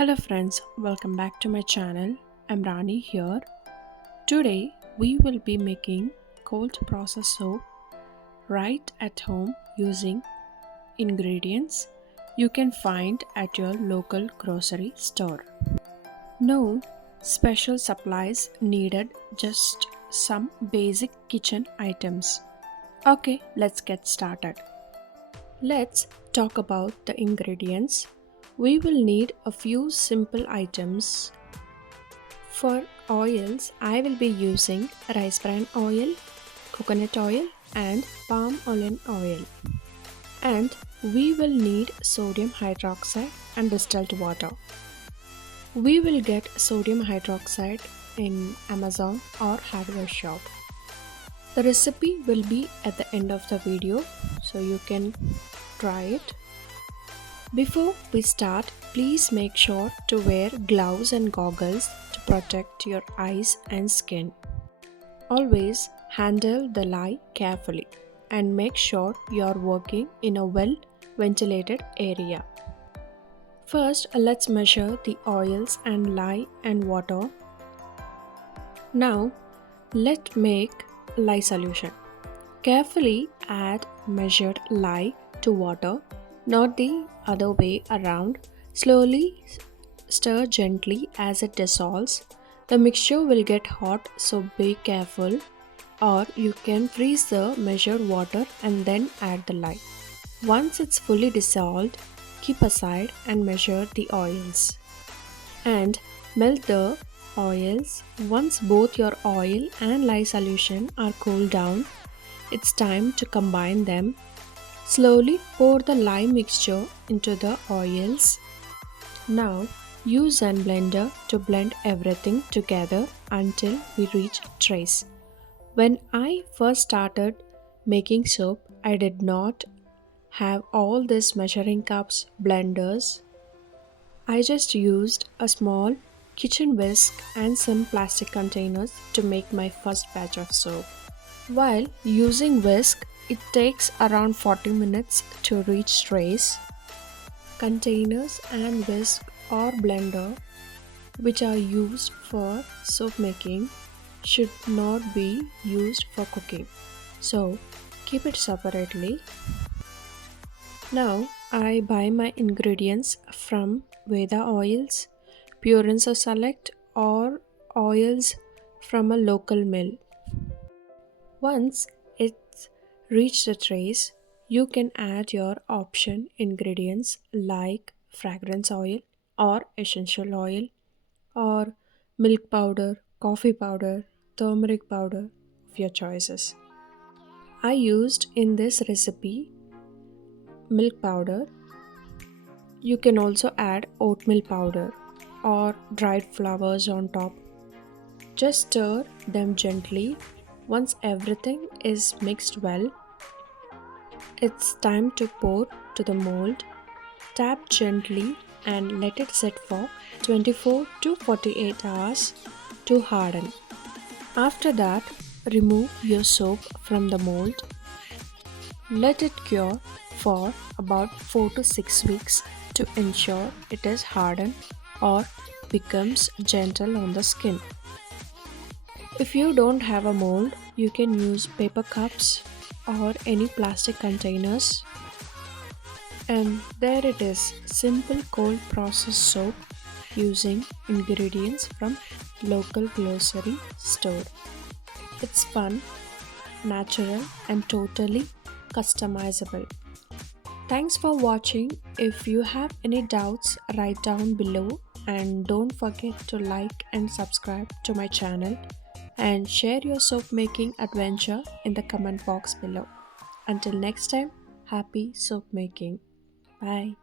Hello friends, welcome back to my channel. I'm Rani here. Today we will be making cold process soap right at home using ingredients you can find at your local grocery store. No special supplies needed, just some basic kitchen items. Okay, let's get started. Let's talk about the ingredients. We will need a few simple items. For oils, I will be using rice bran oil, coconut oil, and palm olive oil. And we will need sodium hydroxide and distilled water. We will get sodium hydroxide in Amazon or hardware shop. The recipe will be at the end of the video, so you can try it. Before we start, please make sure to wear gloves and goggles to protect your eyes and skin. Always handle the lye carefully and make sure you are working in a well ventilated area. First, let's measure the oils and lye and water. Now, let's make lye solution. Carefully add measured lye to water, not the other way around. Slowly stir gently as it dissolves. The mixture will get hot, so be careful, or you can freeze the measured water and then add the lye. Once it's fully dissolved, keep aside and measure the oils. And melt the oils. Once both your oil and lye solution are cooled down, it's time to combine them. Slowly pour the lye mixture into the oils. Now use a blender to blend everything together until we reach trace. When I first started making soap, I did not have all these measuring cups, blenders. I just used a small kitchen whisk and some plastic containers to make my first batch of soap. While using whisk, it takes around 40 minutes to reach trace. Containers and whisk or blender, which are used for soap making, should not be used for cooking, so keep it separately. Now I buy my ingredients from Veda Oils, Pure and Select, or oils from a local mill. Once it's reached the trace, you can add your option ingredients like fragrance oil or essential oil or milk powder, coffee powder, turmeric powder of your choices. I used in this recipe milk powder. You can also add oatmeal powder or dried flowers on top. Just stir them gently. Once everything is mixed well, it's time to pour to the mold. Tap gently and let it sit for 24 to 48 hours to harden. After that, remove your soap from the mold. Let it cure for about 4 to 6 weeks to ensure it is hardened or becomes gentle on the skin. If you don't have a mold, you can use paper cups or any plastic containers. And there it is, simple cold process soap using ingredients from local grocery store. It's fun, natural, and totally customizable. Thanks for watching. If you have any doubts, write down below, and don't forget to like and subscribe to my channel and share your soap making adventure in the comment box below. Until next time, happy soap making. Bye.